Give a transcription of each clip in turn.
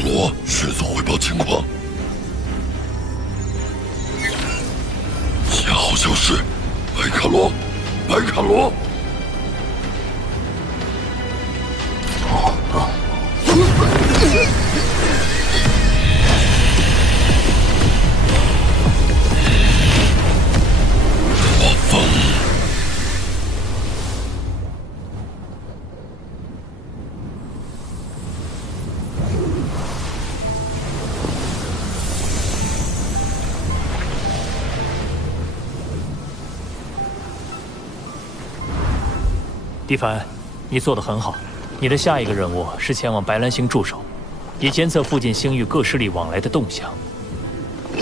卡罗，迅速汇报情况。信号消失，白卡罗，白卡罗。我疯。 蒂凡，你做得很好。你的下一个任务是前往白兰星驻守，以监测附近星域各势力往来的动向，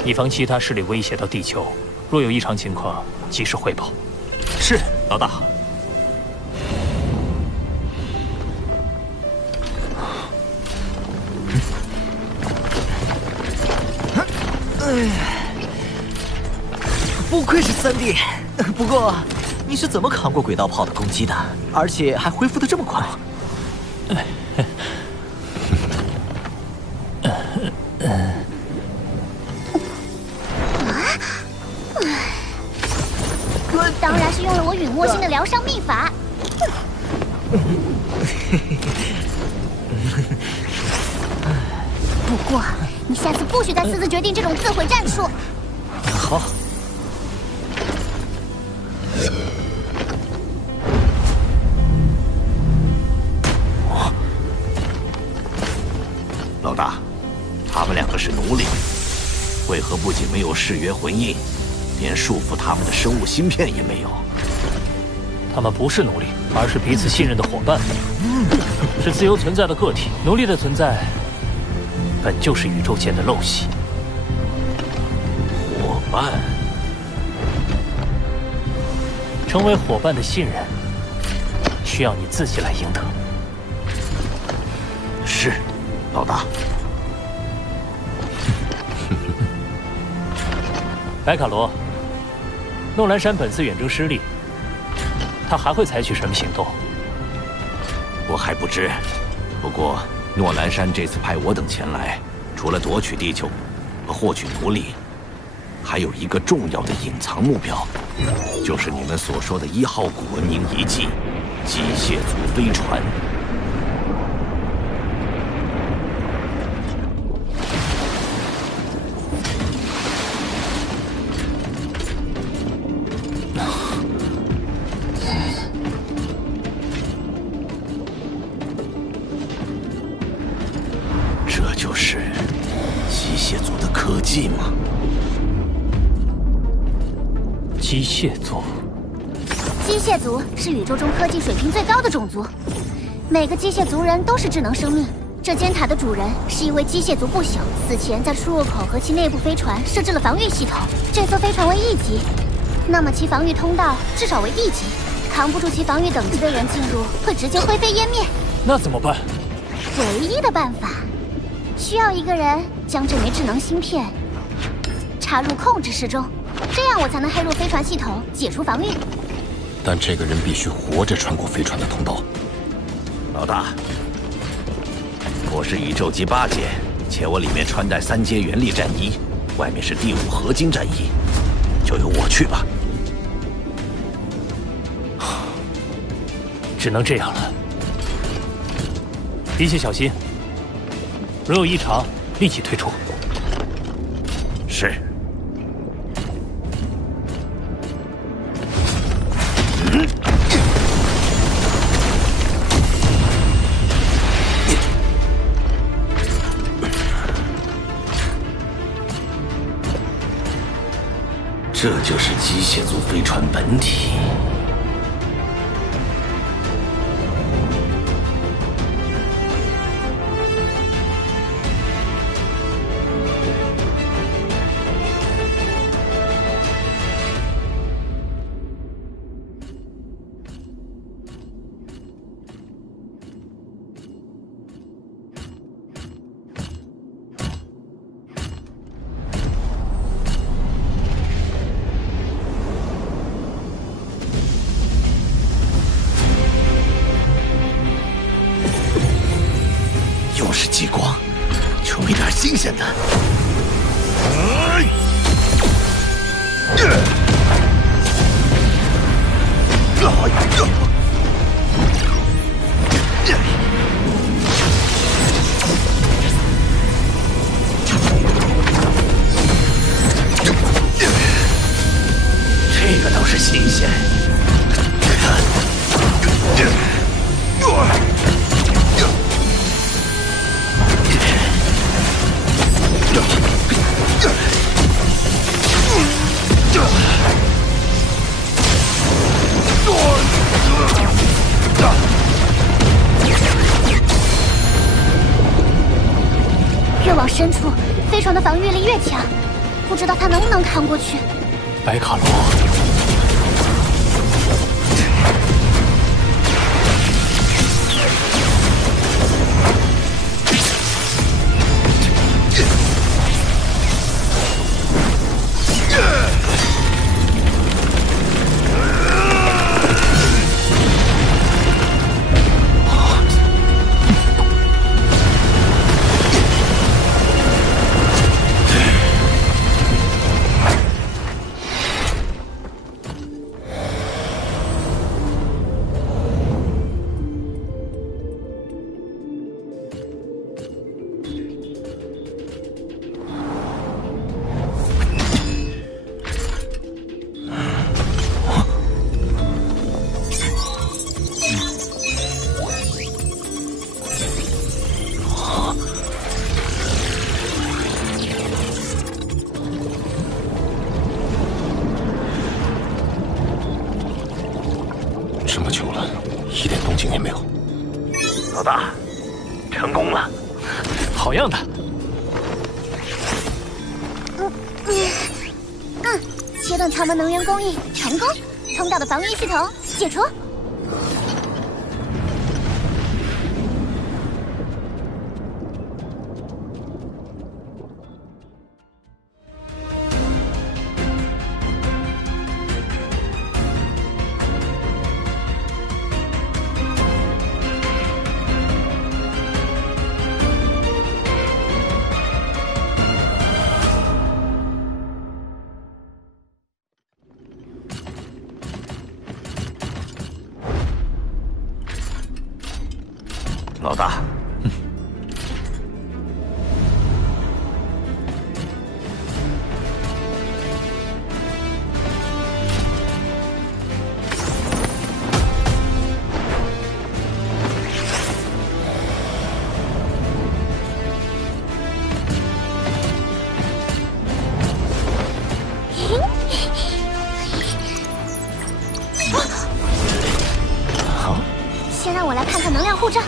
以防其他势力威胁到地球。若有异常情况，及时汇报。是，老大。不愧是3D，不过。 你是怎么扛过轨道炮的攻击的？而且还恢复的这么快？当然是用了我陨墨星的疗伤秘法。不过，你下次不许再私自决定这种自毁战术。好。 老大，他们2个是奴隶，为何不仅没有誓约魂印，连束缚他们的生物芯片也没有？他们不是奴隶，而是彼此信任的伙伴，是自由存在的个体。奴隶的存在，本就是宇宙间的陋习。伙伴，成为伙伴的信任，需要你自己来赢得。是。 老大，白卡罗，诺兰山本次远征失利，他还会采取什么行动？我还不知。不过诺兰山这次派我等前来，除了夺取地球和获取奴隶，还有一个重要的隐藏目标，就是你们所说的1号古文明遗迹——机械族飞船。 这就是机械族的科技吗？机械族，机械族是宇宙中科技水平最高的种族，每个机械族人都是智能生命。这尖塔的主人是一位机械族不朽，死前在出入口和其内部飞船设置了防御系统。这艘飞船为1级，那么其防御通道至少为D级，扛不住其防御等级的人进入会直接灰飞烟灭。那怎么办？唯一的办法。 需要一个人将这枚智能芯片插入控制室中，这样我才能黑入飞船系统，解除防御。但这个人必须活着穿过飞船的通道。老大，我是宇宙级8阶，且我里面穿戴3阶原力战衣，外面是第5合金战衣，就由我去吧。只能这样了。一切小心。 如有异常，立即退出。是。这就是机械族飞船本体。就没点新鲜的。这个倒是新鲜。越往深处，飞船的防御力越强，不知道他能不能扛过去。白卡罗，这么久了，一点动静也没有。老大，成功了！好样的！切断舱门能源供应成功，通道的防御系统解除。老大，好，先让我来看看能量护罩。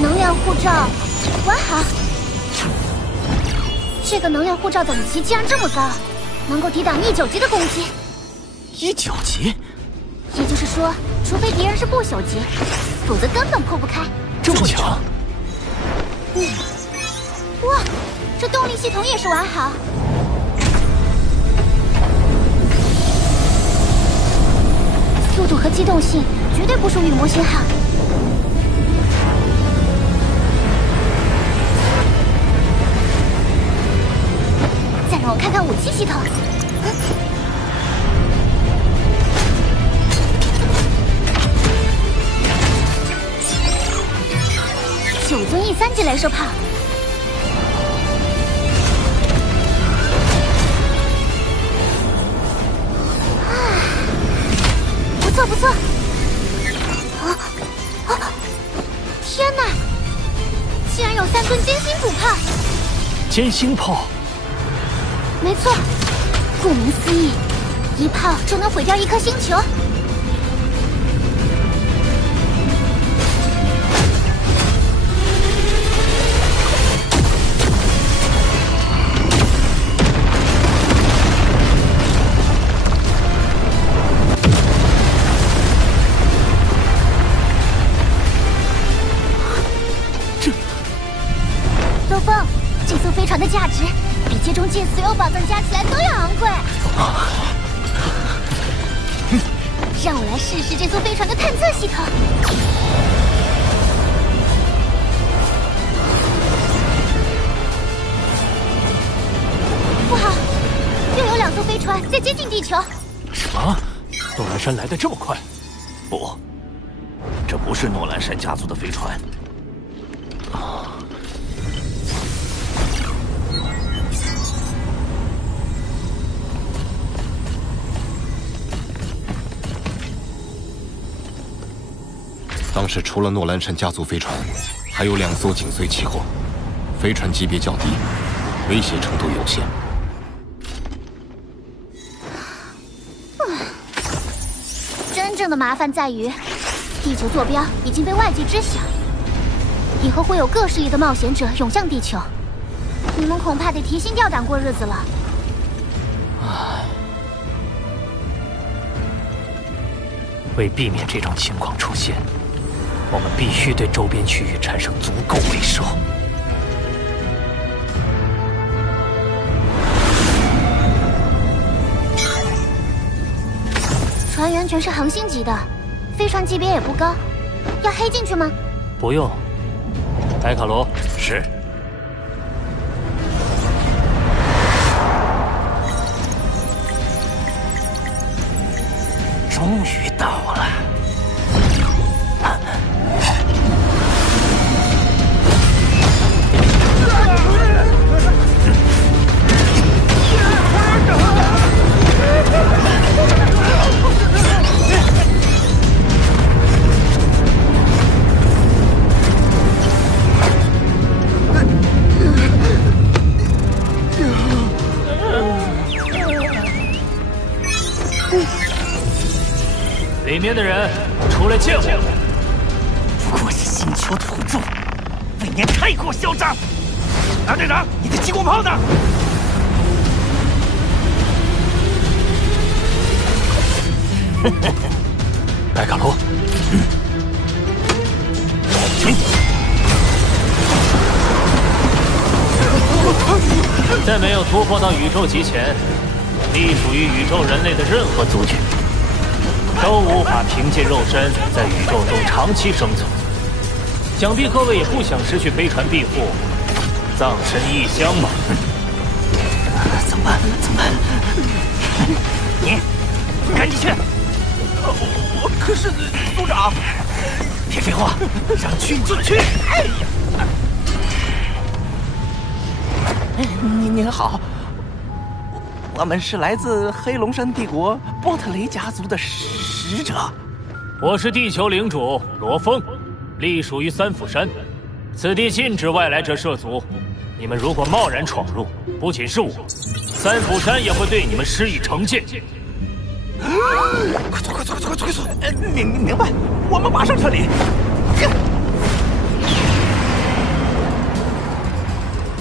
能量护罩完好。这个能量护罩等级竟然这么高，能够抵挡1/9级的攻击。1/9级？也就是说，除非敌人是不朽级，否则根本破不开。这么强？哇，这动力系统也是完好。速度和机动性绝对不输于魔星号。再让我看看武器系统。9尊E3级雷射炮。不错，天哪！竟然有3尊歼星主炮！歼星炮？没错，顾名思义，一炮就能毁掉一颗星球。这艘飞船的价值比街中剑所有宝藏加起来都要昂贵。来试试这艘飞船的探测系统。不好，又有2艘飞船在接近地球。什么？诺兰山来得这么快？不，这不是诺兰山家族的飞船。当时除了诺兰山家族飞船，还有2艘紧随其后，飞船级别较低，威胁程度有限。真正的麻烦在于，地球坐标已经被外界知晓，以后会有各势力的冒险者涌向地球，你们恐怕得提心吊胆过日子了。为避免这种情况出现，我们必须对周边区域产生足够威慑。船员全是恒星级的，飞船级别也不高，要黑进去吗？不用。埃卡罗，是。终于到了。里面的人出来见我。不过是星球土著，未免太过嚣张。大队长，你的激光炮呢？白卡罗，在没有突破到宇宙极前，隶属于宇宙人类的任何族群都无法凭借肉身在宇宙中长期生存。想必各位也不想失去飞船庇护，葬身异乡吧？怎么办？怎么办？你赶紧去！可是组长，别废话，让去就去。哎呀！您好，我们是来自黑龙山帝国波特雷家族的使者。我是地球领主罗峰，隶属于三府山，此地禁止外来者涉足。你们如果贸然闯入，不仅是我，三府山也会对你们施以惩戒。快走！明白，我们马上撤离。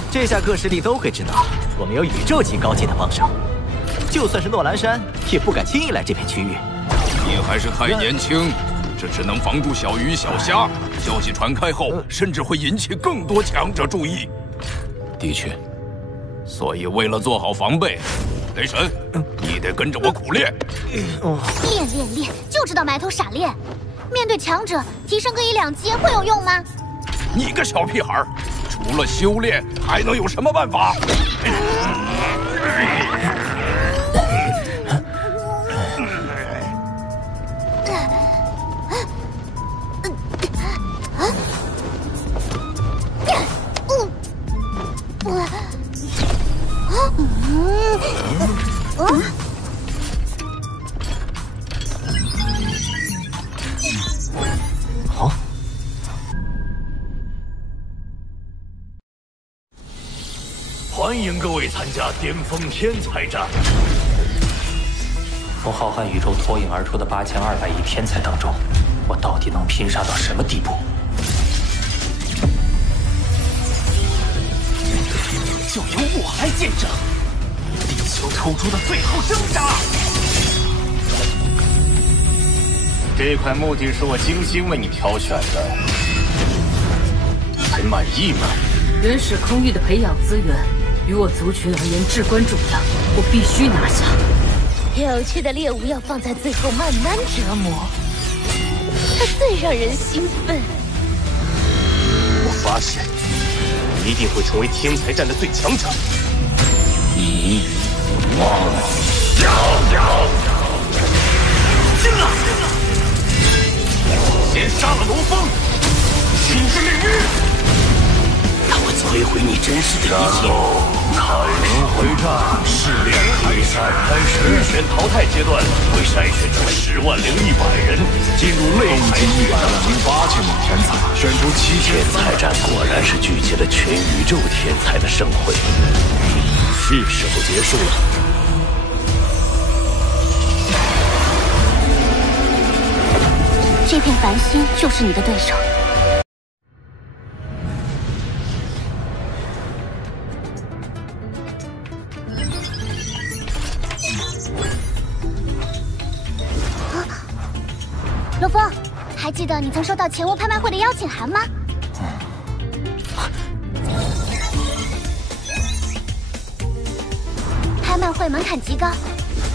这下各势力都会知道，我们有宇宙级高阶的帮手，就算是诺兰山也不敢轻易来这片区域。你还是太年轻，这只能防住小鱼小虾。消息传开后，甚至会引起更多强者注意。的确，所以为了做好防备，雷神，你得跟着我苦练。练，就知道埋头傻练。面对强者，提升个1-2级会有用吗？你个小屁孩，除了修炼，还能有什么办法？欢迎各位参加巅峰天才战！从浩瀚宇宙脱颖而出的8200亿天才当中，我到底能拼杀到什么地步？就由我来见证地球土著的最后挣扎。这块墓地是我精心为你挑选的，还满意吗？原始空域的培养资源，于我族群而言至关重要，我必须拿下。有趣的猎物要放在最后慢慢折磨，它最让人兴奋。我发誓，你一定会成为天才战的最强者。你忘了？进了！先杀了龙峰，心之领域。它会摧毁你真实的一切。轮回战试炼比赛开始，预选淘汰阶段会筛选出100100人进入擂台180名天才，选出7天才战果然是聚集了全宇宙天才的盛会，是时候结束了。这片繁星就是你的对手。罗峰，还记得你曾收到前屋拍卖会的邀请函吗？拍卖会门槛极高，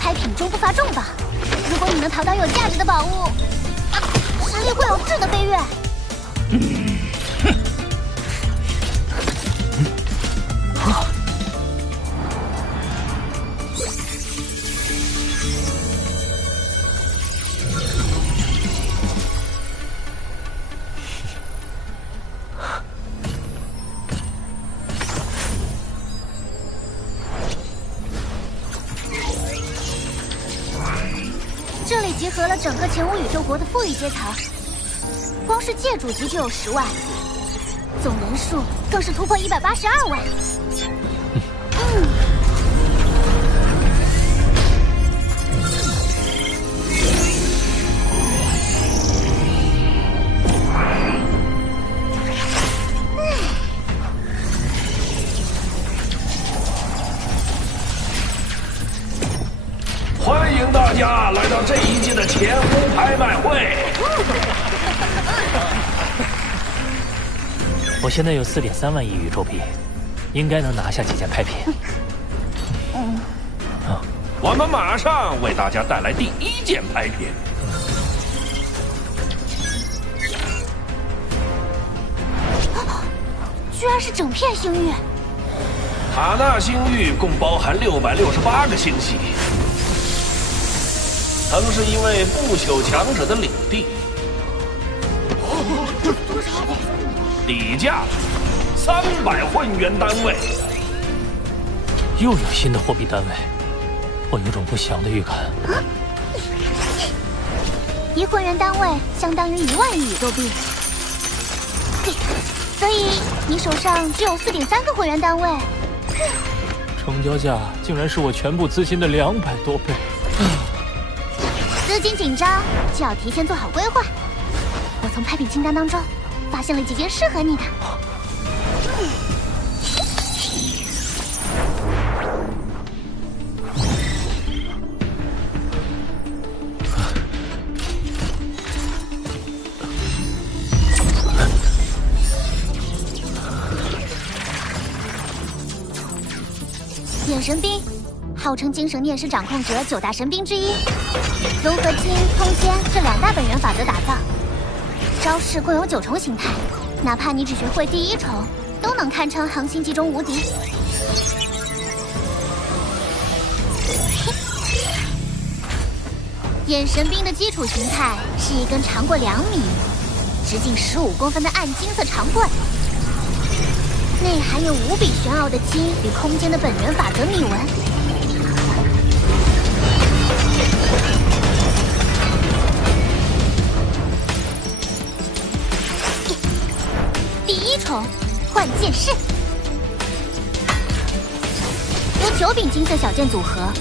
拍品中不乏重磅。如果你能淘到有价值的宝物，实力会有质的飞跃。这里集合了整个前无宇宙国的富裕阶层，光是界主级就有10万，总人数更是突破182万。欢迎大家来到这一届的前屋拍卖会。我现在有4.3万亿宇宙币，应该能拿下几件拍品。我们马上为大家带来第1件拍品。居然是整片星域！塔纳星域共包含668个星系。曾是一位不朽强者的领地，底价300混元单位。又有新的货币单位，我有种不祥的预感。1混元单位相当于1万亿宇宙币，所以你手上只有4.3个混元单位。成交价竟然是我全部资金的200多倍。资金紧张就要提前做好规划。我从拍品清单当中发现了几件适合你的。眼神兵，号称精神念师掌控者9大神兵之一，融合基因、空间这2大本源法则打造。招式共有9重形态，哪怕你只学会第1重，都能堪称恒星级中无敌。眼神兵的基础形态是一根长过2米、直径15公分的暗金色长棍，内含有无比玄奥的基因与空间的本源法则密文。第1重幻剑士，由9柄金色小剑组合，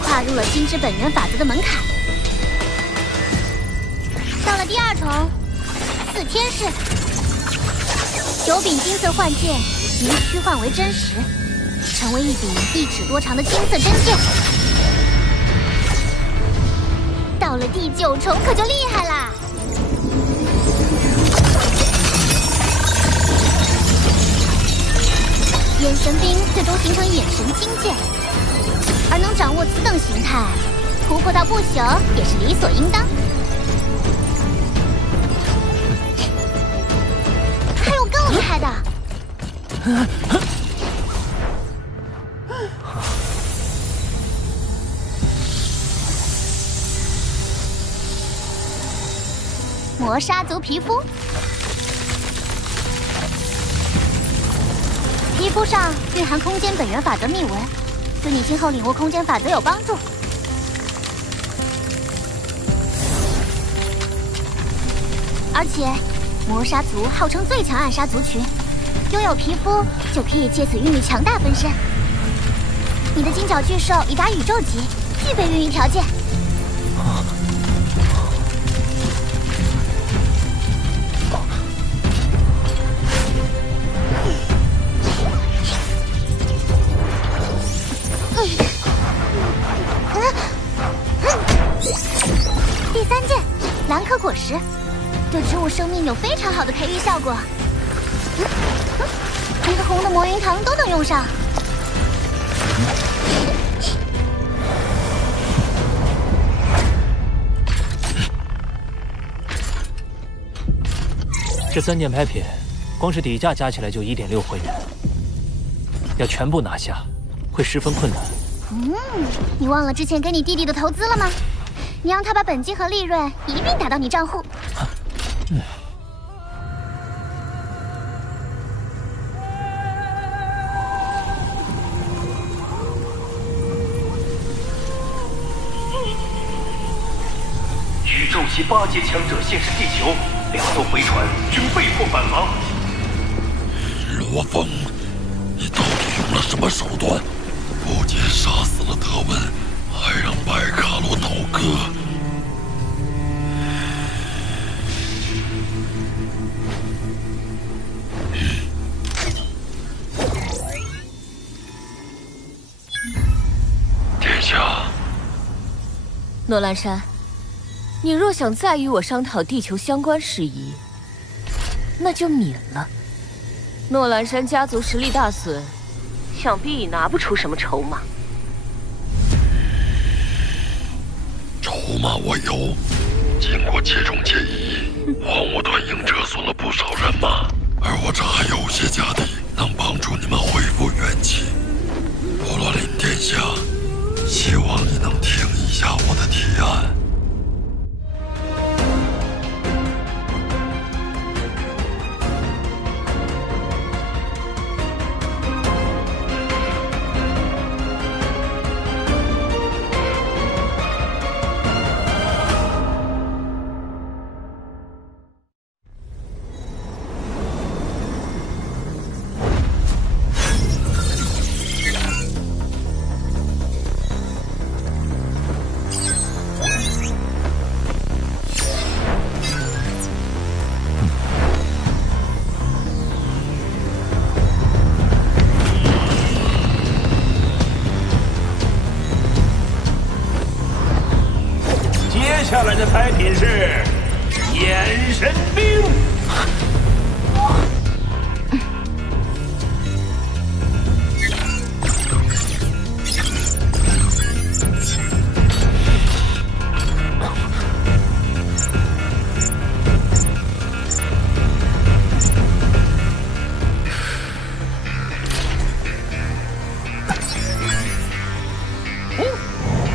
跨入了金之本源法则的门槛。到了第2重四天士，9柄金色幻剑已虚幻为真实，成为一柄1尺多长的金色真剑。到了第9重可就厉害啦！眼神兵最终形成眼神金剑，而能掌握此等形态，突破到不朽也是理所应当。还有更厉害的。魔杀族皮肤，皮肤上蕴含空间本源法则秘文，对你今后领悟空间法则有帮助。而且，魔杀族号称最强暗杀族群，拥有皮肤就可以借此孕育强大分身。你的金角巨兽已达宇宙级，具备孕育条件。第3件，蓝可果实，对植物生命有非常好的培育效果。一个红的魔云糖都能用上。这3件拍品，光是底价加起来就1.6会员，要全部拿下，会十分困难。你忘了之前给你弟弟的投资了吗？你让他把本金和利润一并打到你账户。宇宙级8阶强者现身地球，2艘飞船均被迫返航。罗峰，你到底用了什么手段？不仅杀死了德文，还让白卡罗倒戈。殿下，诺兰山，你若想再与我商讨地球相关事宜，那就免了。诺兰山家族实力大损，想必已拿不出什么筹码。筹码我有，经过接踵接议，荒芜团营折损了不少人马，而我这还有些家底，能帮助你们恢复元气。波罗林殿下，希望你能听一下我的提案。接下来的拍品是眼神冰。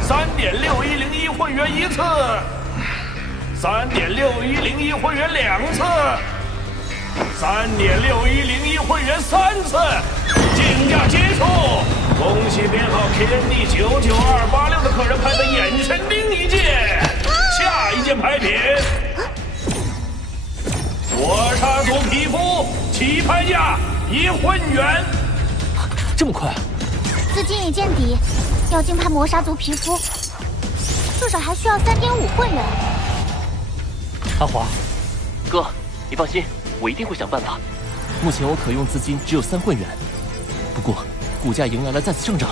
3.6101会员1次，3.6101会员2次，3.6101会员3次，竞价结束。恭喜编号 KND99286的客人拍的眼神冰1件，下一件拍品，魔杀族皮肤，起拍价1混元。这么快？资金已见底，要竞拍魔杀族皮肤，至少还需要3.5混元。阿华，哥，你放心，我一定会想办法。目前我可用资金只有3混元，不过股价迎来了再次上涨。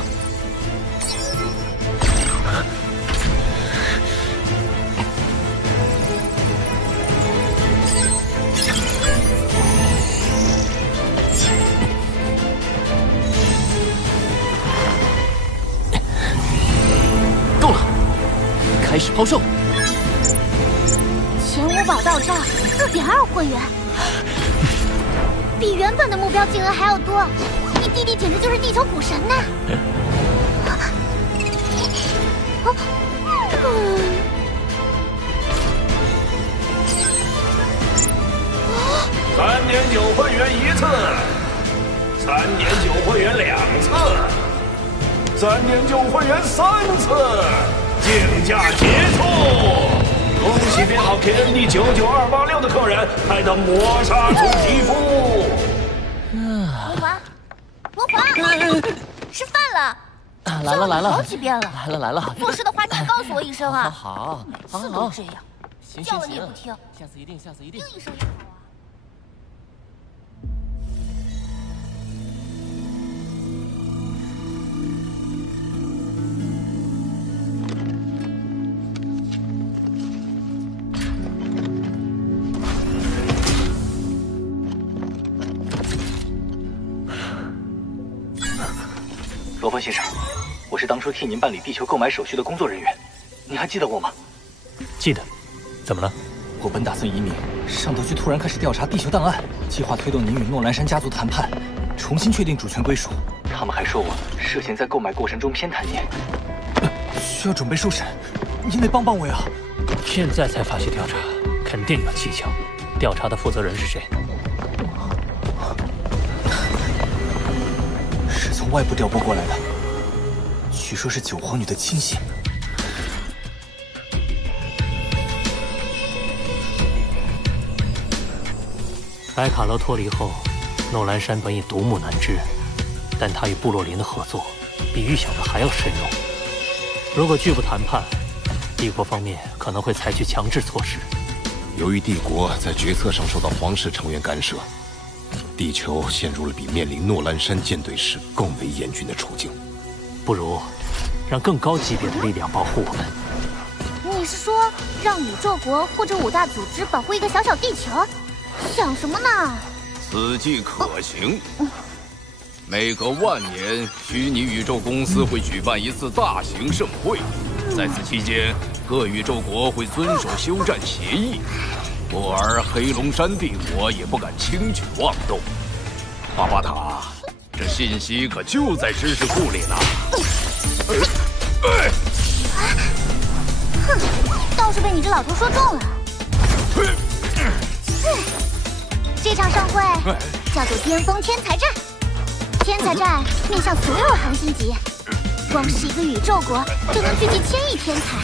够了，开始抛售。前5宝到账4.2混元，比原本的目标金额还要多。你弟弟简直就是地球股神呐！3.9混元1次，3.9混元2次，3.9混元3次，竞价结束！恭喜编号 KND99286的客人拍到磨砂族皮肤。魔法，吃饭了。来了，好几遍了。来了。做事的话，你告诉我一声啊。好，每次都这样，行，叫了你也不听。下次一定。应一声也好啊。罗峰先生，我是当初替您办理地球购买手续的工作人员，您还记得我吗？记得。怎么了？我本打算移民，上头却突然开始调查地球档案，计划推动您与诺兰山家族谈判，重新确定主权归属。他们还说我涉嫌在购买过程中偏袒您，需要准备受审，您得帮帮我呀！现在才发起调查，肯定有蹊跷。调查的负责人是谁？是从外部调拨过来的，据说是九皇女的亲信。莱卡勒脱离后，诺兰山本已独木难支，但他与部落林的合作比预想的还要深入。如果拒不谈判，帝国方面可能会采取强制措施。由于帝国在决策上受到皇室成员干涉，地球陷入了比面临诺兰山舰队时更为严峻的处境。不如让更高级别的力量保护我们。你是说让宇宙国或者5大组织保护一个小小地球？想什么呢？此计可行。每隔10000年，虚拟宇宙公司会举办一次大型盛会，在此期间，各宇宙国会遵守休战协议，故而黑龙山帝国也不敢轻举妄动。巴巴塔，这信息可就在知识库里呢。哼，倒是被你这老头说中了。这场盛会叫做巅峰天才战，天才战面向所有恒星级，光是一个宇宙国就能聚集1000亿天才，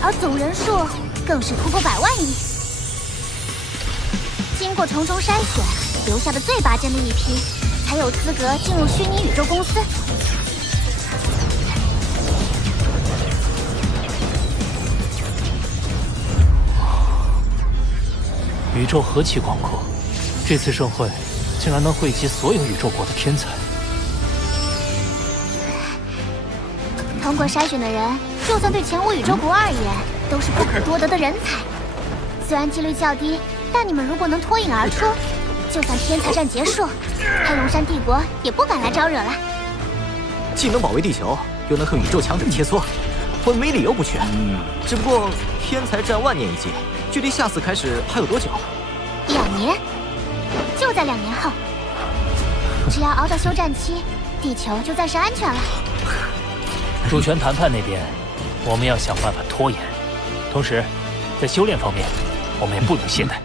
而总人数更是突破100万亿。经过重重筛选，留下的最拔尖的一批，才有资格进入虚拟宇宙公司。宇宙何其广阔，这次盛会竟然能汇集所有宇宙国的天才。通过筛选的人，就算对前5宇宙国而言，都是不可多得的人才。虽然几率较低，但你们如果能脱颖而出，就算天才战结束，黑龙山帝国也不敢来招惹了。既能保卫地球，又能和宇宙强者切磋，我没理由不去。只不过天才战10000年一届，距离下次开始还有多久？2年，就在2年后。只要熬到休战期，地球就暂时安全了。主权谈判那边，我们要想办法拖延。同时，在修炼方面，我们也不能懈怠。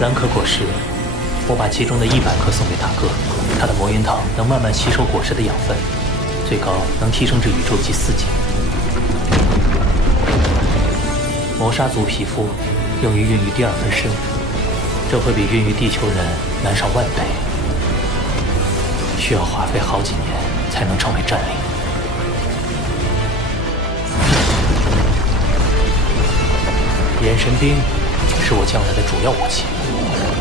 蓝可果实，我把其中的100颗送给大哥，他的魔云糖能慢慢吸收果实的养分，最高能提升至宇宙级4级。磨砂族皮肤用于孕育第2分身，这会比孕育地球人难上10000倍，需要花费好几年才能成为战力。眼神冰是我将来的主要武器，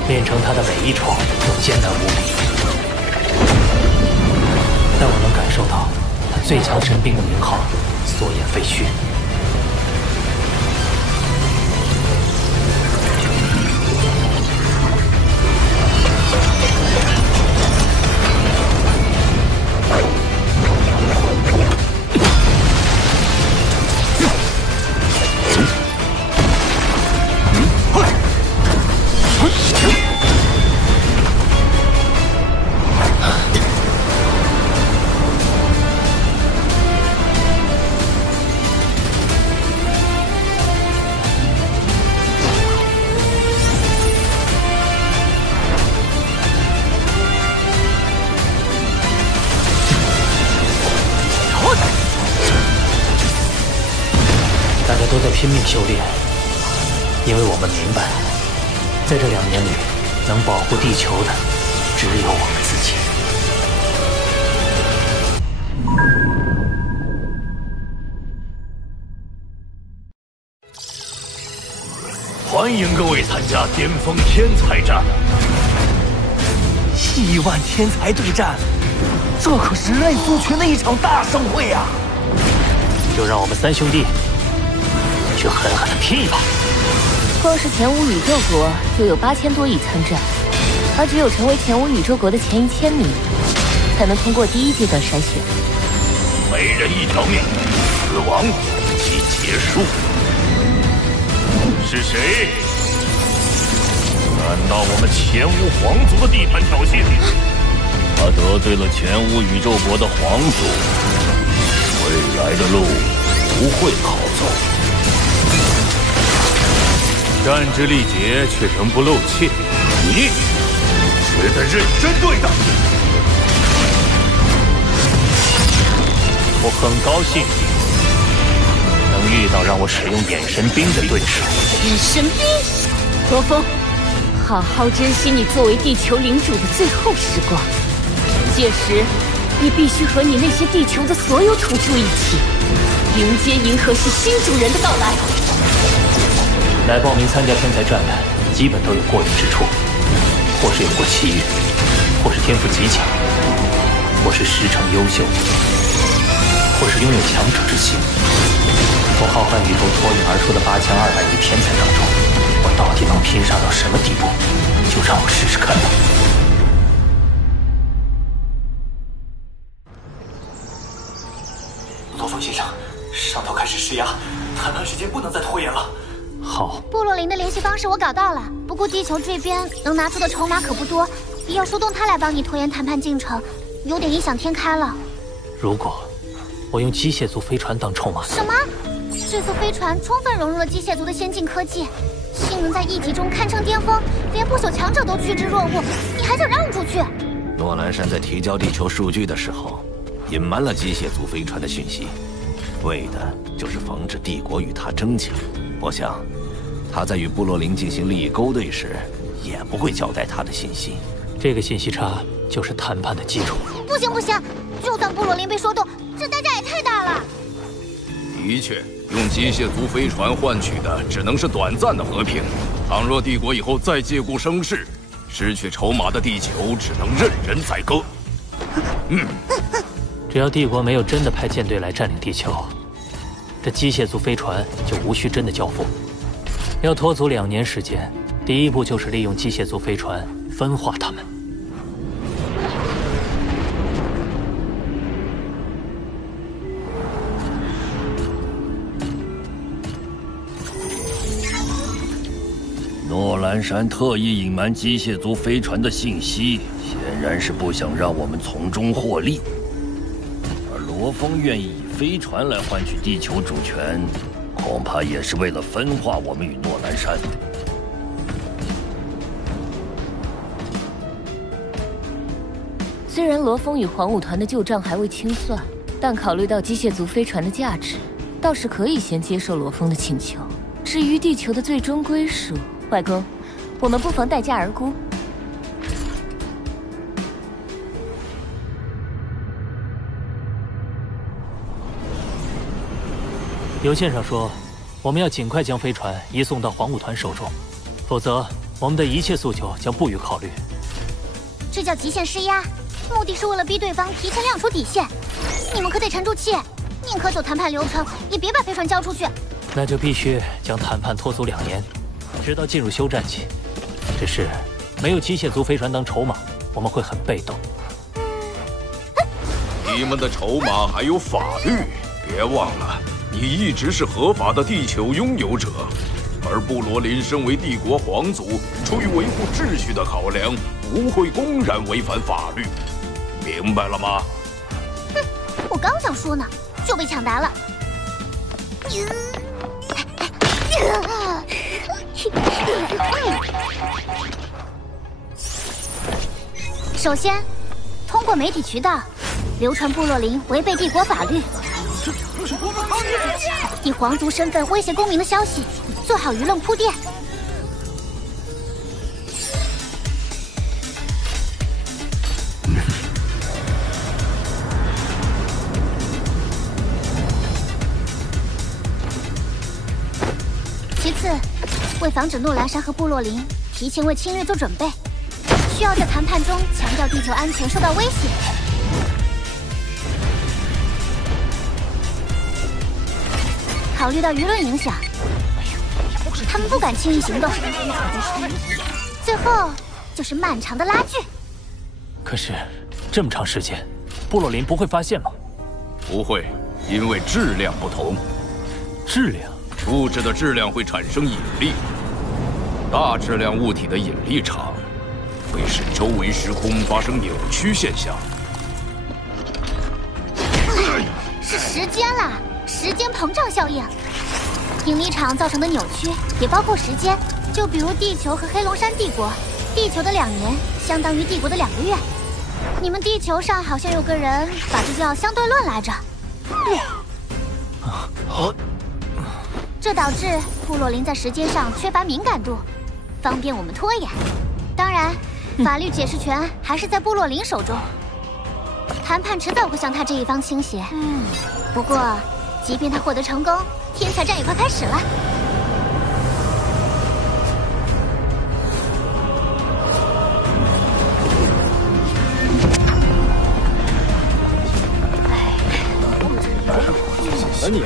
练成它的每一重都艰难无比，但我能感受到它最强神兵的名号所言废墟。都在拼命修炼，因为我们明白，在这2年里，能保护地球的只有我们自己。欢迎各位参加巅峰天才战！1万天才对战，这可是人类族群的一场大盛会呀！就让我们3兄弟去狠狠地拼一把！光是前5宇宙国就有8000多亿参战，而只有成为前5宇宙国的前1000名，才能通过第1阶段筛选。每人1条命，死亡即结束。是谁敢到我们前5皇族的地盘挑衅？他得罪了前5宇宙国的皇族，未来的路不会好走。战之力竭，却仍不露怯，你值得认真对待。我很高兴能遇到让我使用眼神冰的对手。眼神冰，罗峰，好好珍惜你作为地球领主的最后时光。届时，你必须和你那些地球的所有土著一起，迎接银河系新主人的到来。来报名参加天才战的，基本都有过人之处，或是有过奇遇，或是天赋极强，或是实诚优秀，或是拥有强者之心。从浩瀚宇宙脱颖而出的8200亿天才当中，我到底能拼杀到什么地步？就让我试试看吧。罗峰先生，上头开始施压，谈判时间不能再拖延了。好，部落灵的联系方式我搞到了，不过地球这边能拿出的筹码可不多，要说动他来帮你拖延谈判进程，有点异想天开了。如果我用机械族飞船当筹码？什么？这艘飞船充分融入了机械族的先进科技，性能在1级中堪称巅峰，连不朽强者都趋之若鹜，你还想让出去？诺兰山在提交地球数据的时候，隐瞒了机械族飞船的讯息，为的就是防止帝国与他争抢。我想，他在与部落灵进行利益勾兑时，也不会交代他的信息。这个信息差就是谈判的基础。不行不行，就算部落灵被说动，这代价也太大了。的确，用机械族飞船换取的只能是短暂的和平。倘若帝国以后再借故生事，失去筹码的地球只能任人宰割。只要帝国没有真的派舰队来占领地球，这机械族飞船就无需真的交付。要拖足2年时间，第一步就是利用机械族飞船分化他们。诺兰山特意隐瞒机械族飞船的信息，显然是不想让我们从中获利。而罗峰愿意以飞船来换取地球主权，恐怕也是为了分化我们与诺兰山。虽然罗峰与黄武团的旧账还未清算，但考虑到机械族飞船的价值，倒是可以先接受罗峰的请求。至于地球的最终归属，外公，我们不妨待价而沽。邮件上说，我们要尽快将飞船移送到黄武团手中，否则我们的一切诉求将不予考虑。这叫极限施压，目的是为了逼对方提前亮出底线。你们可得沉住气，宁可走谈判流程，也别把飞船交出去。那就必须将谈判拖足2年，直到进入休战期。只是没有机械族飞船当筹码，我们会很被动。你们的筹码还有法律，别忘了，你一直是合法的地球拥有者，而布罗林身为帝国皇族，出于维护秩序的考量，不会公然违反法律，明白了吗？哼，我刚想说呢，就被抢答了。首先，通过媒体渠道流传部落灵违背帝国法律。以皇族身份威胁公民的消息，做好舆论铺垫。其次，为防止诺兰山和部落林提前为侵略做准备，需要在谈判中强调地球安全受到威胁。考虑到舆论影响，他们不敢轻易行动。最后就是漫长的拉锯。可是这么长时间，部落林不会发现吗？不会，因为质量不同。质量？物质的质量会产生引力，大质量物体的引力场会使周围时空发生扭曲现象。是时间啦，时间膨胀效应。引力场造成的扭曲也包括时间，就比如地球和黑龙山帝国，地球的2年相当于帝国的2个月。你们地球上好像有个人把这叫相对论来着。这导致部落林在时间上缺乏敏感度，方便我们拖延。当然，法律解释权还是在部落林手中。谈判迟早会向他这一方倾斜。不过，即便他获得成功，天才战也快开始了。那你。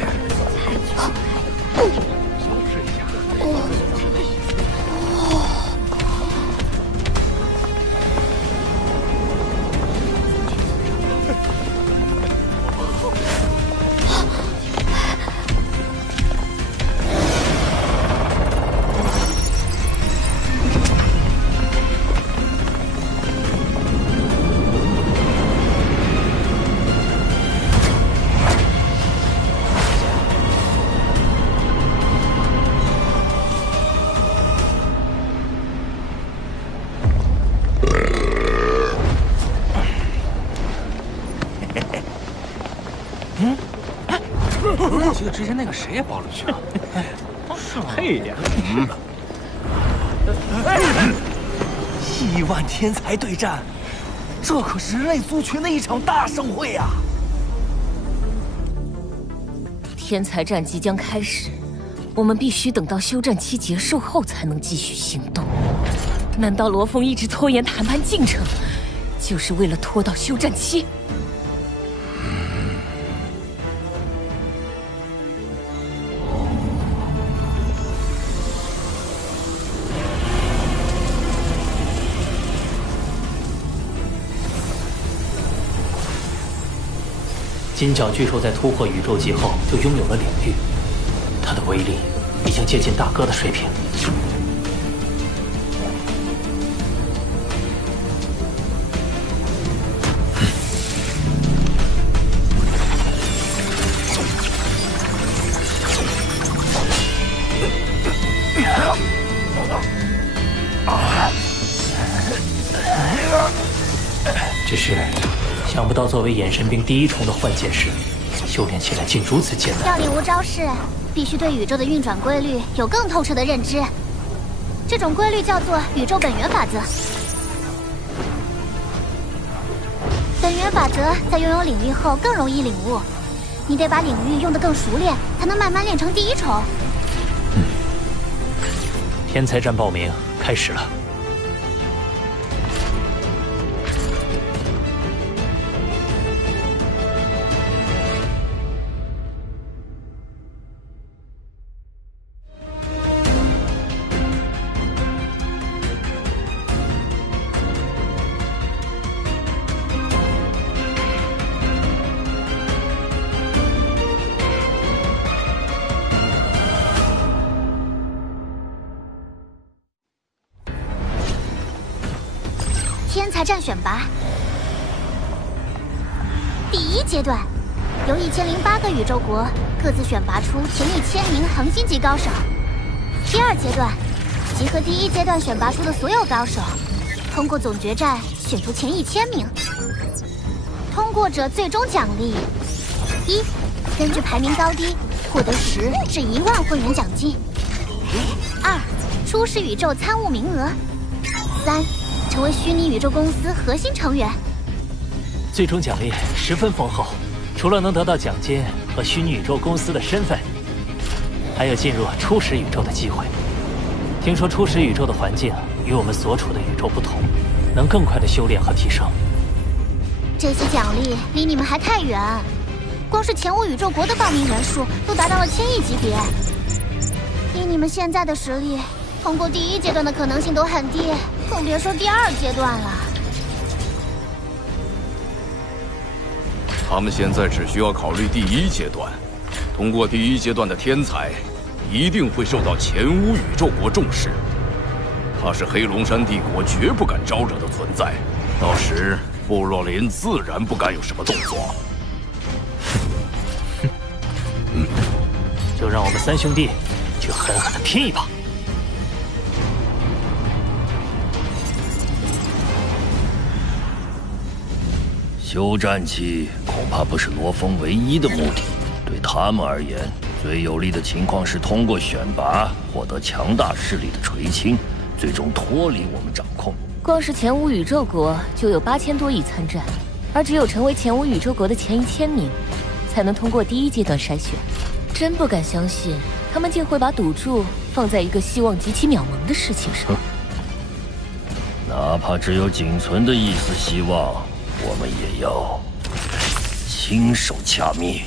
我记得之前那个谁也报了去啊，配呀！1万天才对战，这可是人类族群的一场大盛会啊！天才战即将开始，我们必须等到休战期结束后才能继续行动。难道罗峰一直拖延谈判进程，就是为了拖到休战期？金角巨兽在突破宇宙级后就拥有了领域，它的威力已经接近大哥的水平。只是想不到，作为眼神兵第一重的幻剑士，修炼起来竟如此艰难。要领悟招式，必须对宇宙的运转规律有更透彻的认知。这种规律叫做宇宙本源法则。本源法则在拥有领域后更容易领悟，你得把领域用得更熟练，才能慢慢练成第一重。天才战报名开始了。天才战选拔第1阶段，由1008个宇宙国各自选拔出前1000名恒星级高手。第2阶段，集合第1阶段选拔出的所有高手，通过总决战选出前1000名。通过者最终奖励：1. 根据排名高低获得10至1万会员奖金。2、初始宇宙参悟名额。3、成为虚拟宇宙公司核心成员。最终奖励十分丰厚，除了能得到奖金和虚拟宇宙公司的身份，还有进入初始宇宙的机会。听说初始宇宙的环境与我们所处的宇宙不同，能更快的修炼和提升。这些奖励离你们还太远，光是前5宇宙国的报名人数都达到了1000亿级别。以你们现在的实力，通过第1阶段的可能性都很低，更别说第2阶段了。他们现在只需要考虑第1阶段，通过第1阶段的天才，一定会受到前5宇宙国重视。他是黑龙山帝国绝不敢招惹的存在，到时部落林自然不敢有什么动作。就让我们3兄弟去狠狠的拼一把。休战期恐怕不是罗峰唯一的目的，对他们而言，最有利的情况是通过选拔获得强大势力的垂青，最终脱离我们掌控。光是前5宇宙国就有8000多亿参战，而只有成为前5宇宙国的前1000名，才能通过第1阶段筛选。真不敢相信，他们竟会把赌注放在一个希望极其渺茫的事情上。哪怕只有仅存的一丝希望，我们也要亲手掐灭。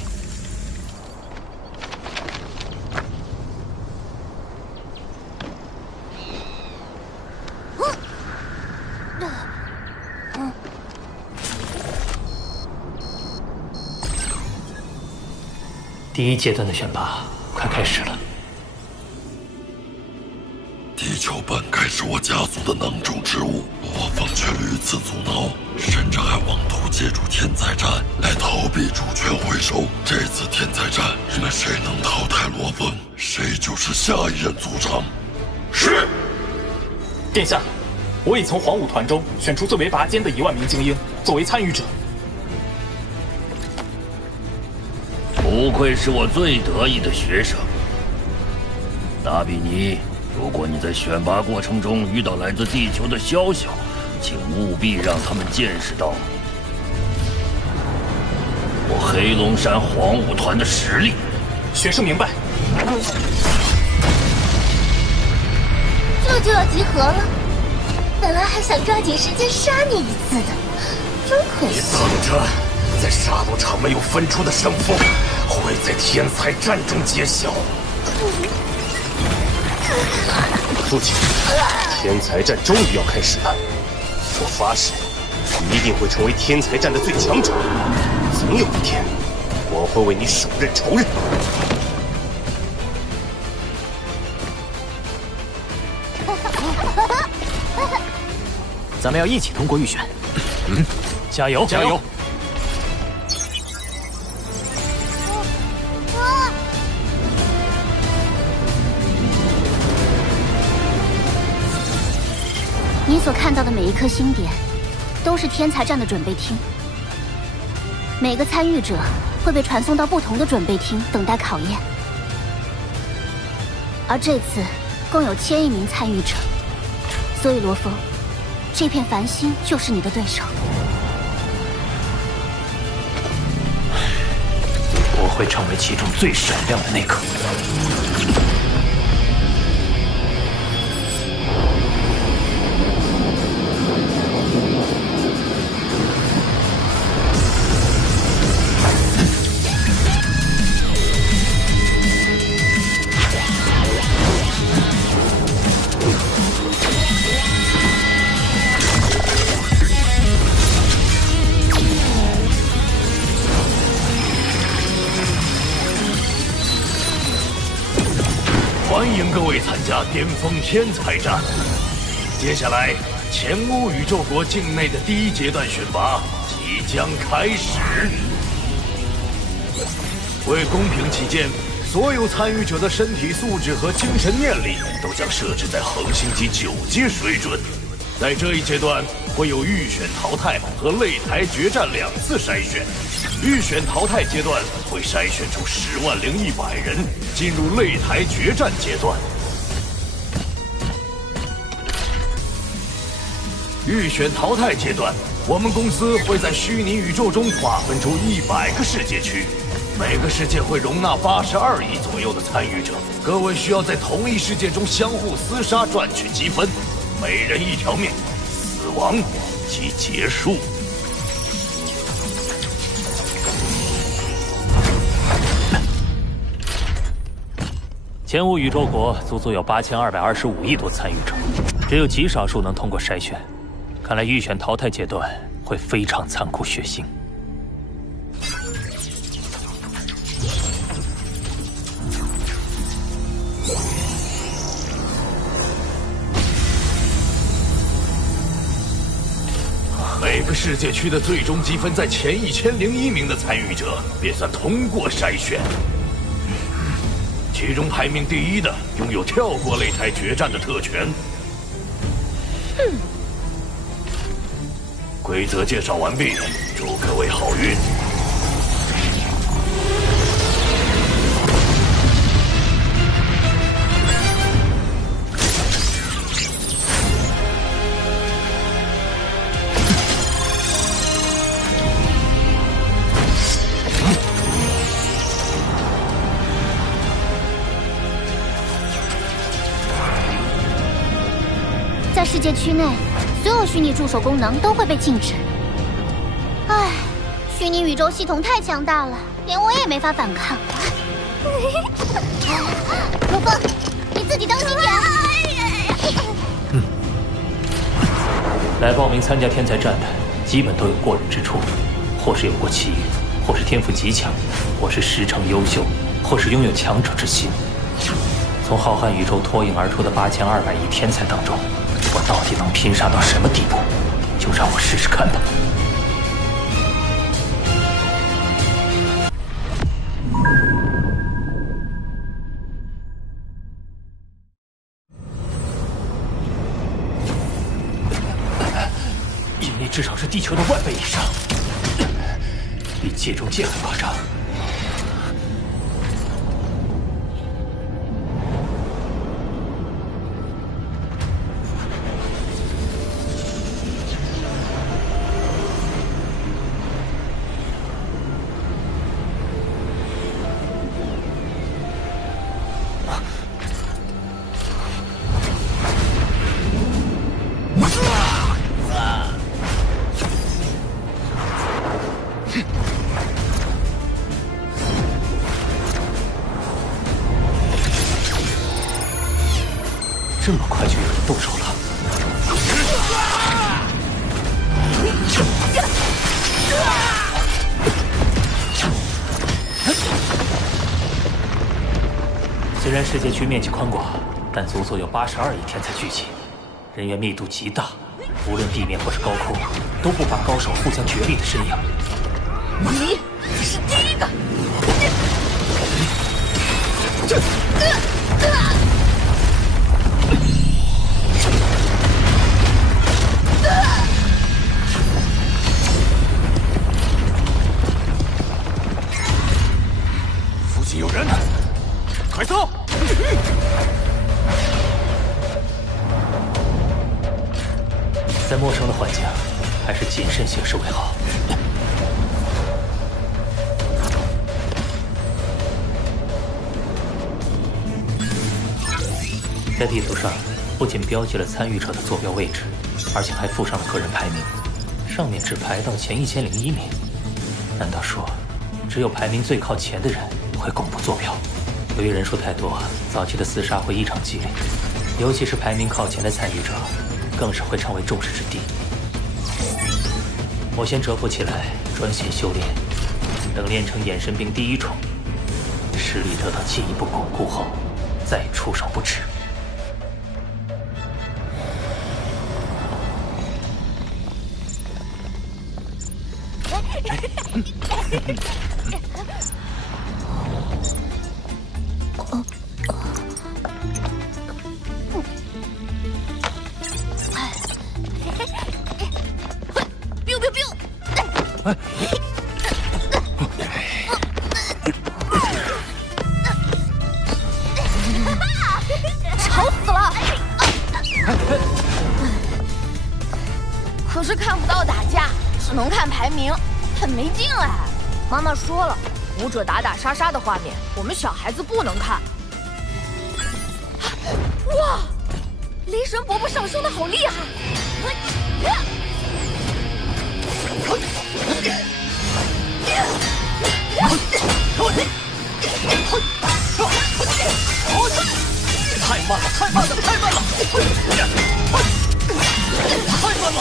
第1阶段的选拔快开始了。地球本该是我家族的囊中之物，我方却屡次阻挠，甚至还妄图借助天才战来逃避主权回收。这次天才战，你们谁能淘汰罗峰，谁就是下一任族长。是。殿下，我已从黄武团中选出最为拔尖的1万名精英作为参与者。不愧是我最得意的学生，达比尼。如果你在选拔过程中遇到来自地球的宵小，请务必让他们见识到我黑龙山黄武团的实力。学生明白。这就要集合了，本来还想抓紧时间杀你一次的，真可惜。你等着，在杀戮场没有分出的胜负，会在天才战中揭晓。父亲，天才战终于要开始了，我发誓，一定会成为天才战的最强者。总有一天，我会为你手刃仇人。咱们要一起通过预选。加油！加油！你所看到的每一颗星点，都是天才战的准备厅。每个参与者会被传送到不同的准备厅，等待考验。而这次共有1000亿名参与者，所以罗峰，这片繁星就是你的对手。我会成为其中最闪亮的那个。欢迎各位参加巅峰天才战。接下来，前5宇宙国境内的第1阶段选拔即将开始。为公平起见，所有参与者的身体素质和精神念力都将设置在恒星级9阶水准。在这一阶段会有预选淘汰和擂台决战2次筛选。预选淘汰阶段会筛选出100100人，进入擂台决战阶段。预选淘汰阶段，我们公司会在虚拟宇宙中划分出100个世界区，每个世界会容纳82亿左右的参与者。各位需要在同一世界中相互厮杀，赚取积分，每人1条命，死亡即结束。前5宇宙国足足有8225亿多参与者，只有极少数能通过筛选。看来预选淘汰阶段会非常残酷血腥。每个世界区的最终积分在前1001名的参与者便算通过筛选。其中排名第1的拥有跳过擂台决战的特权。规则介绍完毕，祝各位好运。在世界区内，所有虚拟助手功能都会被禁止。唉，虚拟宇宙系统太强大了，连我也没法反抗。罗峰，你自己当心点。来报名参加天才战的，基本都有过人之处，或是有过奇遇，或是天赋极强，或是师承优秀，或是拥有强者之心。从浩瀚宇宙脱颖而出的8200亿天才当中，我到底能拼杀到什么地步？就让我试试看吧。引力至少是地球的10000倍以上，比界中界还夸张。这么快就有人动手了？虽然世界区面积宽广，但足足有82亿天才聚集，人员密度极大，无论地面或是高空，都不乏高手互相角力的身影。你是第一个。附近有人，快走！在陌生的环境，还是谨慎行事为好。在地图上不仅标记了参与者的坐标位置，而且还附上了个人排名，上面只排到前1001名。难道说，只有排名最靠前的人会公布坐标？由于人数太多，早期的厮杀会异常激烈，尤其是排名靠前的参与者，更是会成为众矢之的。我先蛰伏起来，专心修炼，等练成眼神兵第1重，实力得到进一步巩固后，再出手不迟。吵死了！可是看不到打架，只能看排名，很没劲哎。妈妈说了，武者打打杀杀的画面，我们小孩子不能看。哇，雷神伯伯上升的好厉害！太慢了，太慢了，太慢了！太慢了！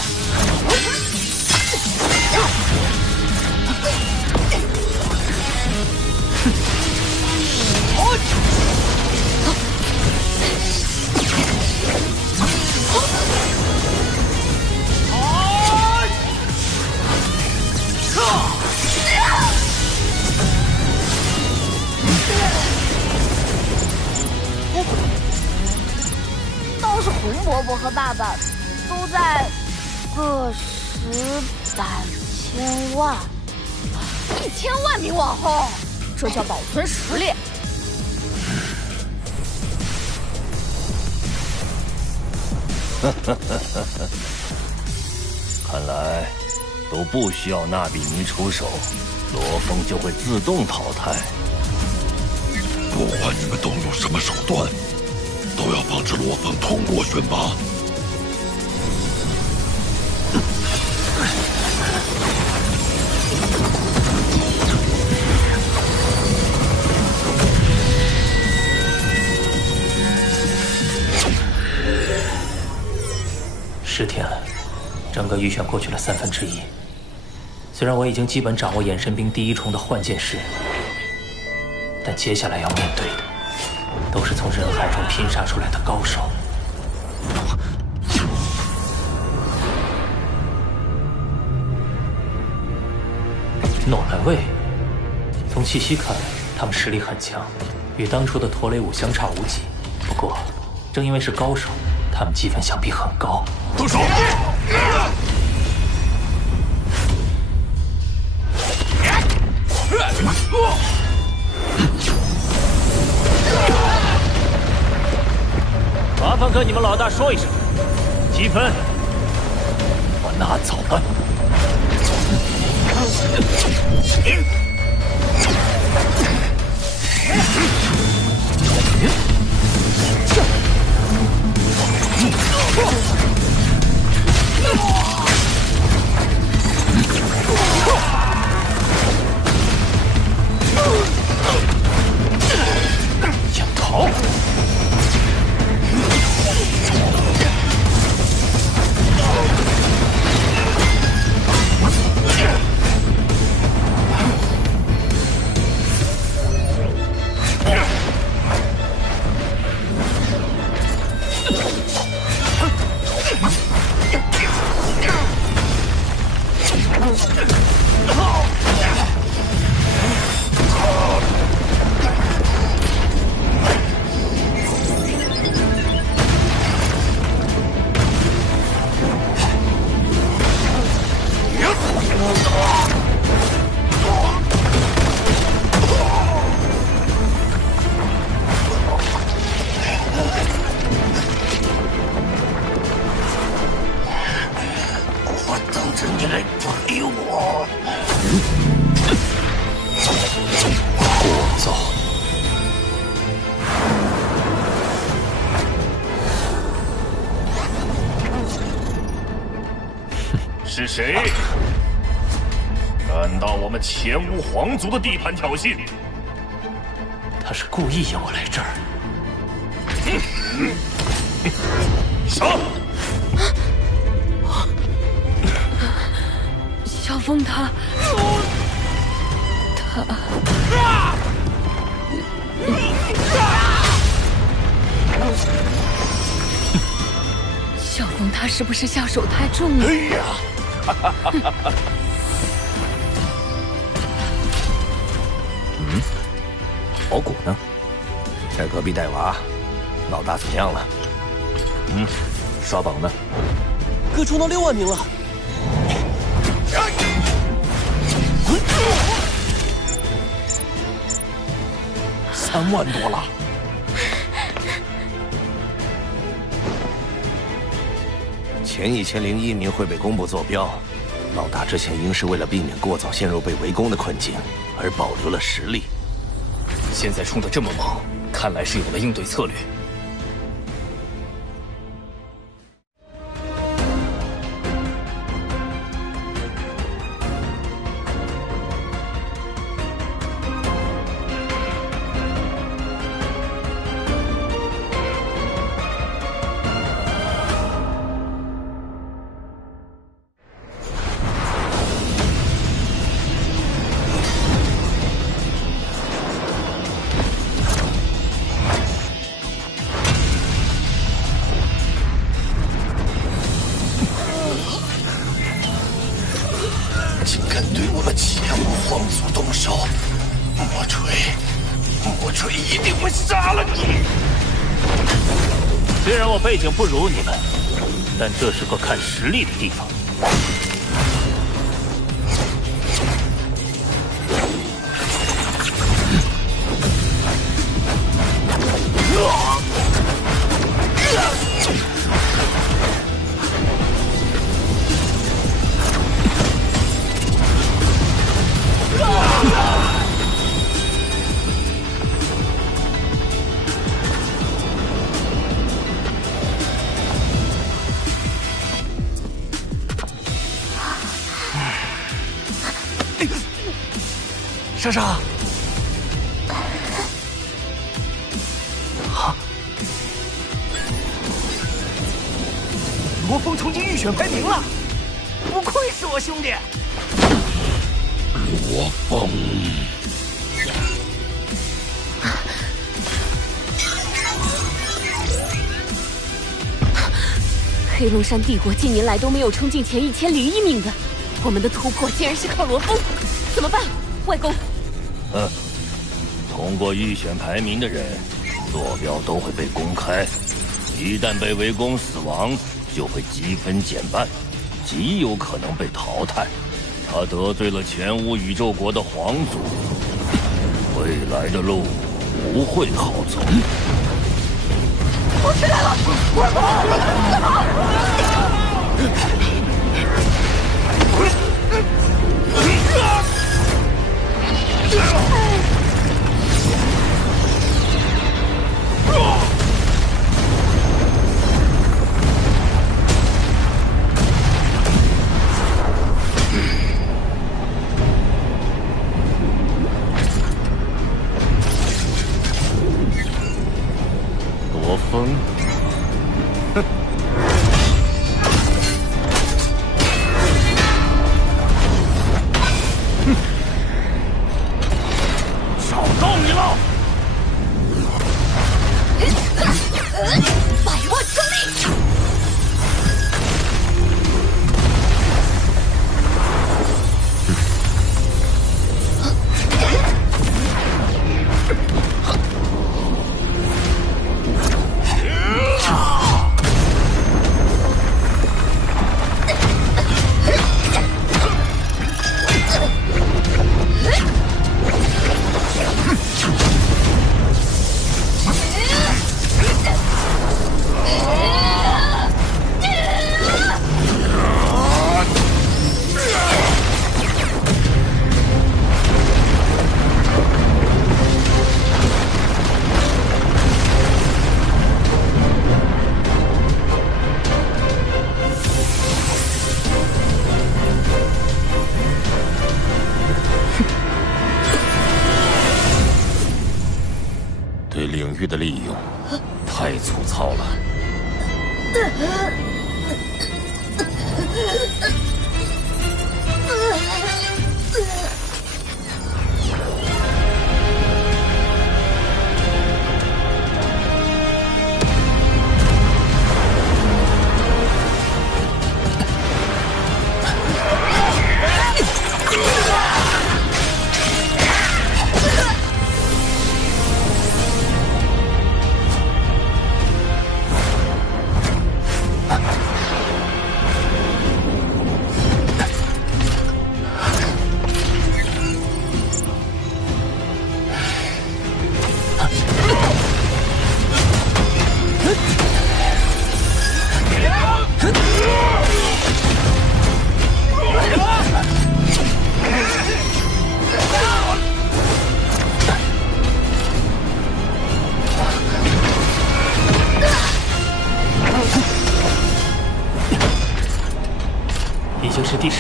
倒是红伯伯和爸爸都在个10、100、1000万，1000万名网红，这叫保存实力。看来都不需要纳比尼出手，罗峰就会自动淘汰。不管你们动用什么手段，都要防止罗峰通过选拔。10天了，整个预选过去了1/3。虽然我已经基本掌握眼神兵第1重的幻剑式，但接下来要面对的都是从人海中拼杀出来的高手。诺兰卫，从气息看，他们实力很强，与当初的驼雷武相差无几。不过，正因为是高手，他们积分想必很高。动手！麻烦跟你们老大说一声，积分我拿走了。想逃？是谁敢到我们前无皇族的地盘挑衅？他是故意引我来这儿。杀！萧峰他萧峰他是不是下手太重了？哎呀！宝谷呢？在隔壁带娃，老大怎么样了？刷榜呢？哥冲到6万名了。3万多了。前1001名会被公布坐标，老大之前应是为了避免过早陷入被围攻的困境，而保留了实力。现在冲得这么猛，看来是有了应对策略。虽然我背景不如你们，但这是个看实力的地方。莎莎，罗峰冲进预选排名了，不愧是我兄弟。罗峰，黑龙山帝国近年来都没有冲进前1001名的，我们的突破竟然是靠罗峰，怎么办？外公。通过预选排名的人，坐标都会被公开。一旦被围攻死亡，就会积分减半，极有可能被淘汰。他得罪了前5宇宙国的皇族，未来的路不会好走。我起来了，快跑！罗峰，哼！找到你了！百万重力！对领域的利用太粗糙了。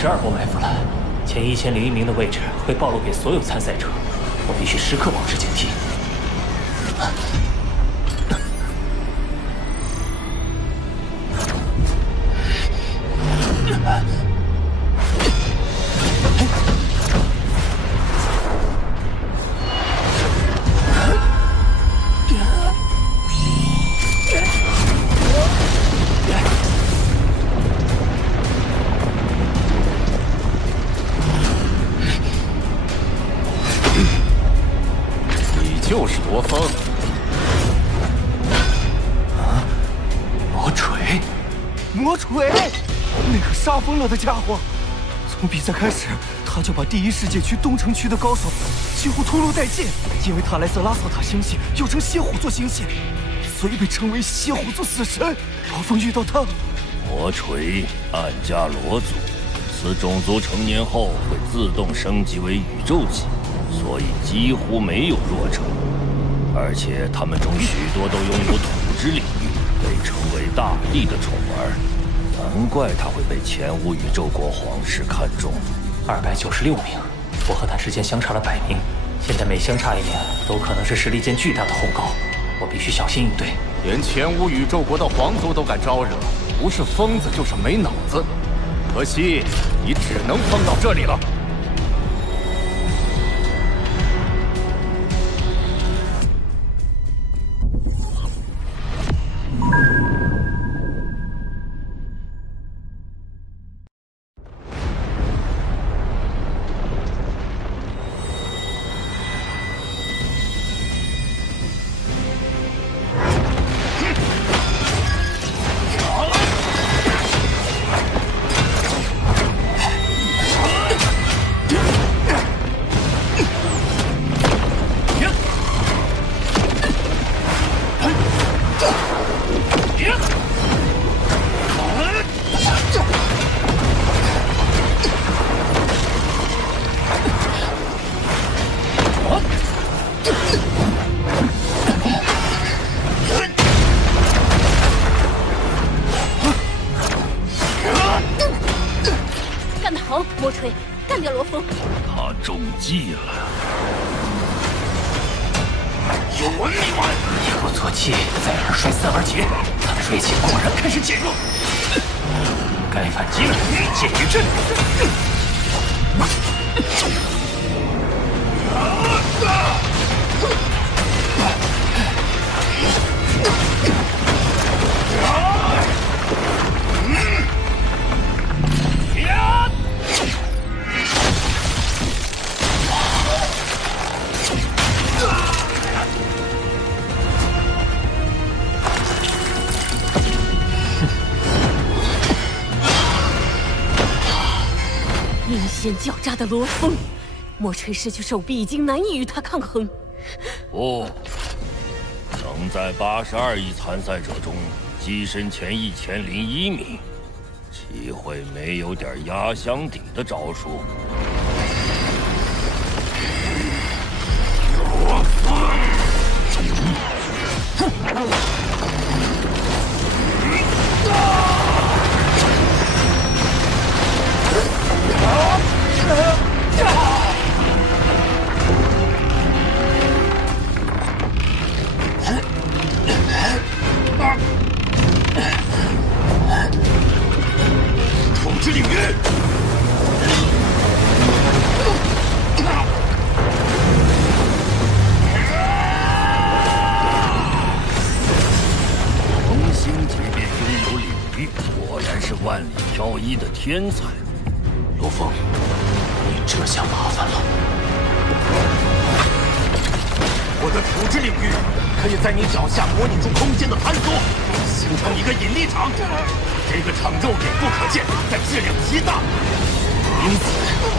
12波埋伏了，前1001名的位置会暴露给所有参赛者，我必须时刻保持警惕。就是罗峰。啊！魔锤，魔锤，那个杀疯了的家伙！从比赛开始，他就把第一世界区东城区的高手几乎屠戮殆尽。因为他莱瑟拉索塔星系又称蝎虎座星系，所以被称为蝎虎座死神。罗峰遇到他，魔锤暗加罗族，此种族成年后会自动升级为宇宙级。所以几乎没有弱者，而且他们中许多都拥有土之领域，被称为大地的宠儿，难怪他会被前5宇宙国皇室看中。296名，我和他之间相差了100名，现在每相差一名，都可能是实力间巨大的鸿沟，我必须小心应对。连前5宇宙国的皇族都敢招惹，不是疯子就是没脑子。可惜你只能碰到这里了。魔锤，干掉罗峰！他中计了。有完没完？一鼓作气，再而衰，三而竭。他的锐气果然开始减弱。该反击了，剑于阵。阴险狡诈的罗峰，魔锤失去手臂已经难以与他抗衡。不，能在82亿参赛者中跻身前1001名，岂会没有点压箱底的招数？罗峰，统治领域，红星级别拥有领域，果然是万里挑一的天才。罗峰，你这下麻烦了。我的土之领域可以在你脚下模拟出空间的坍缩，形成一个引力场。这个场肉眼不可见，但质量极大，因此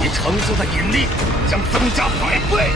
你承受的引力将增加100倍。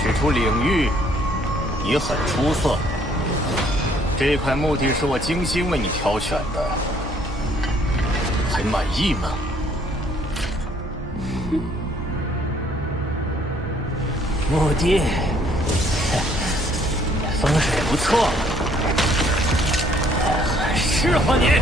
使出领域，你很出色。这块墓地是我精心为你挑选的，还满意吗？墓地，风水不错，很适合你。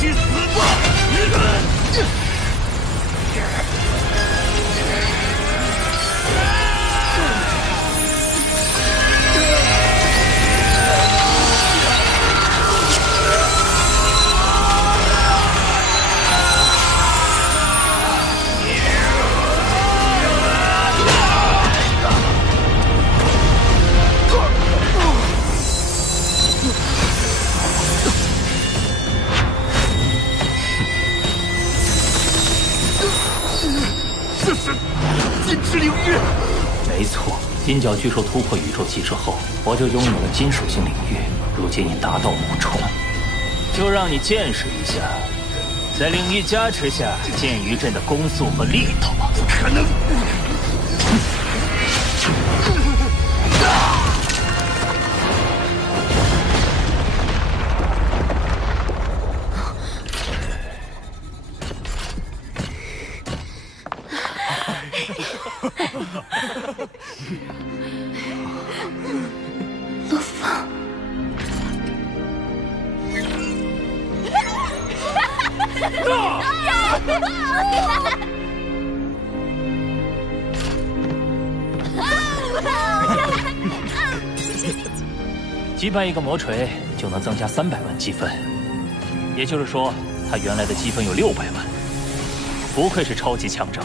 去死吧！这是金之领域。没错，金角巨兽突破宇宙纪之后，我就拥有了金属性领域。如今已达到5重，就让你见识一下，在领域加持下，剑鱼阵的攻速和力道。不可能！陆放，击败一个魔锤就能增加300万积分，也就是说，他原来的积分有600万。不愧是超级强者。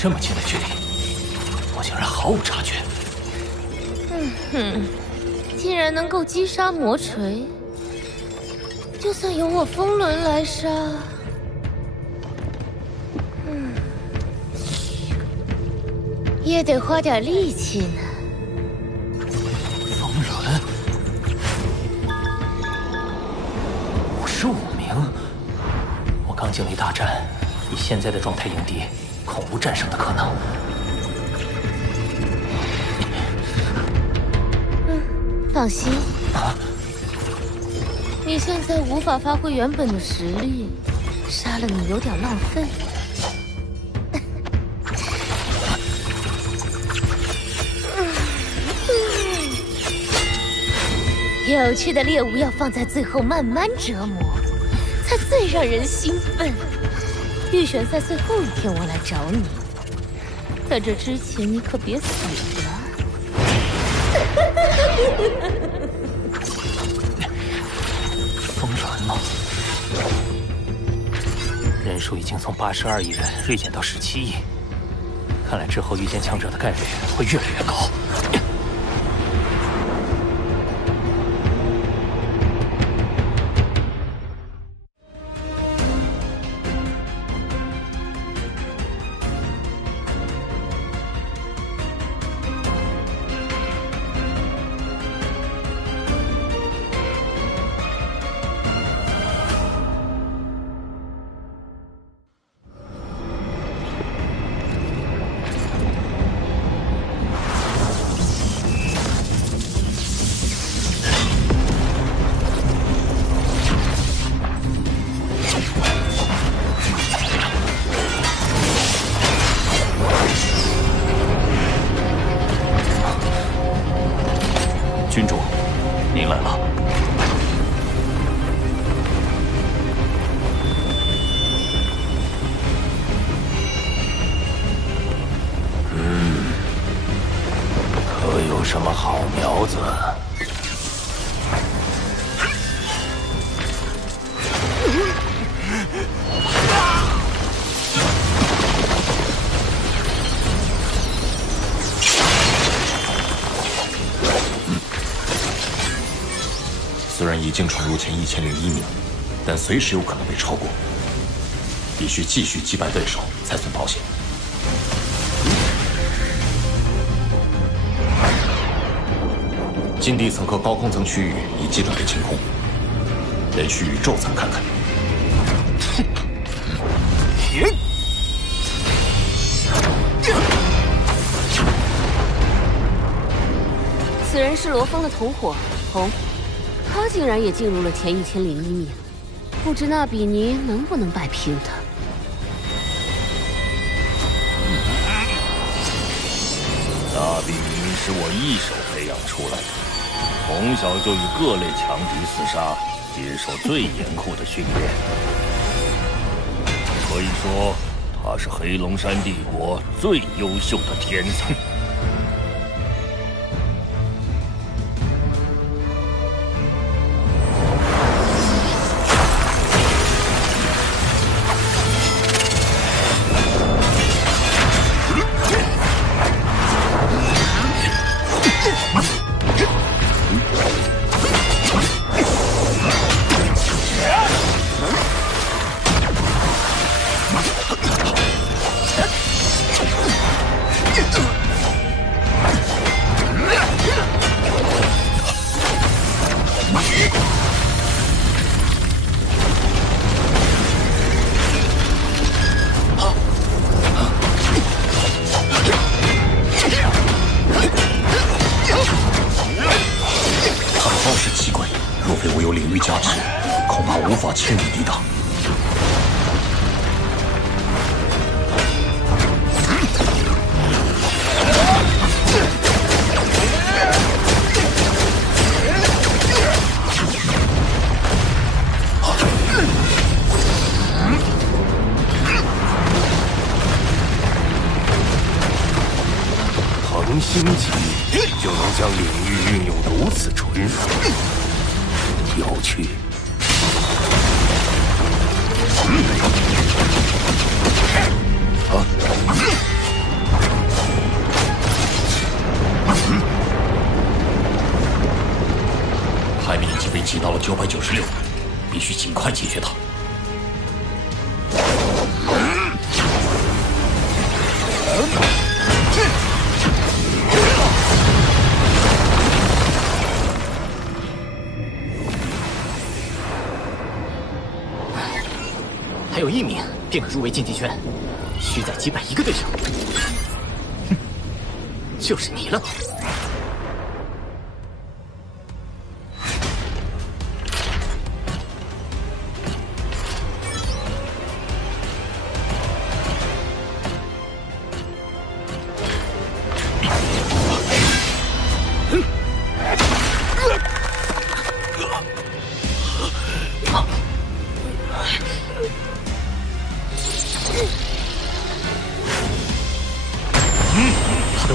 这么近的距离，我竟然毫无察觉。既然能够击杀魔锤，就算由我风轮来杀，也得花点力气呢。风轮，55名。我刚经历大战，以现在的状态迎敌，恐无战胜的可能。放心，你现在无法发挥原本的实力，杀了你有点浪费。有趣的猎物要放在最后慢慢折磨，才最让人兴奋。预选赛最后一天我来找你，在这之前你可别死了。风轮吗？人数已经从82亿人锐减到17亿，看来之后遇见强者的概率会越来越高。已经闯入前1001名，但随时有可能被超过，必须继续击败对手才算保险。近地层和高空层区域已基本被清空，得去宇宙层看看。此人是罗峰的同伙红，他竟然也进入了前1001名，不知那比尼能不能摆平他。那比尼是我一手培养出来的，从小就与各类强敌厮杀，接受最严酷的训练。可以说，他是黑龙山帝国最优秀的天才。星级就能将领域运用如此纯熟，有趣。排名已经被击到了996，必须尽快解决它。还有1名便可入围晋级圈，需再击败1个对手。哼，就是你了。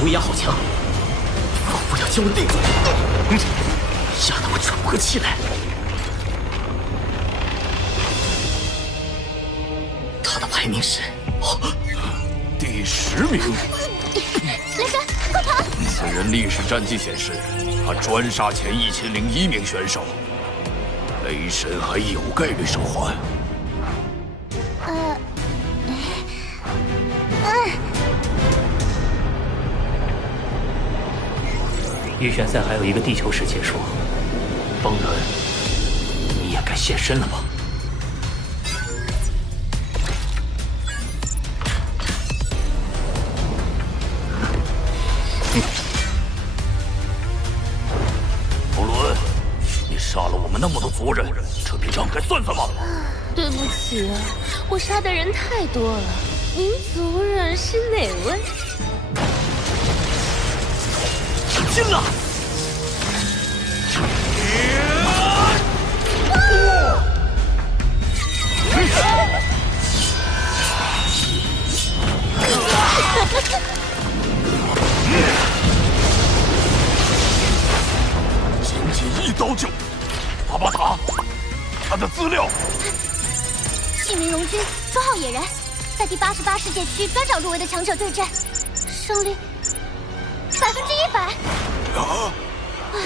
威压好强，仿佛要将我定住，吓得我喘不过气来。他的排名是第10名。雷神，快跑！此人历史战绩显示，他专杀前1001名选手，雷神还有概率生还。预选赛还有1个地球时结束，风轮，你也该现身了吧？风轮，你杀了我们那么多族人，这笔账该算算吗？对不起啊，我杀的人太多了。您族人是哪位？进了！仅仅1刀就，巴巴塔，他的资料。姓名荣军，绰号野人，在第88世界区专找入围的强者对阵，胜率100%。唉，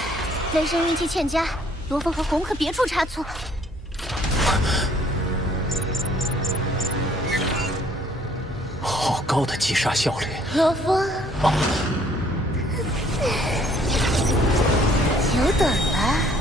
雷神运气欠佳，罗峰和红可别出差错。好高的击杀效率。罗峰，久等了。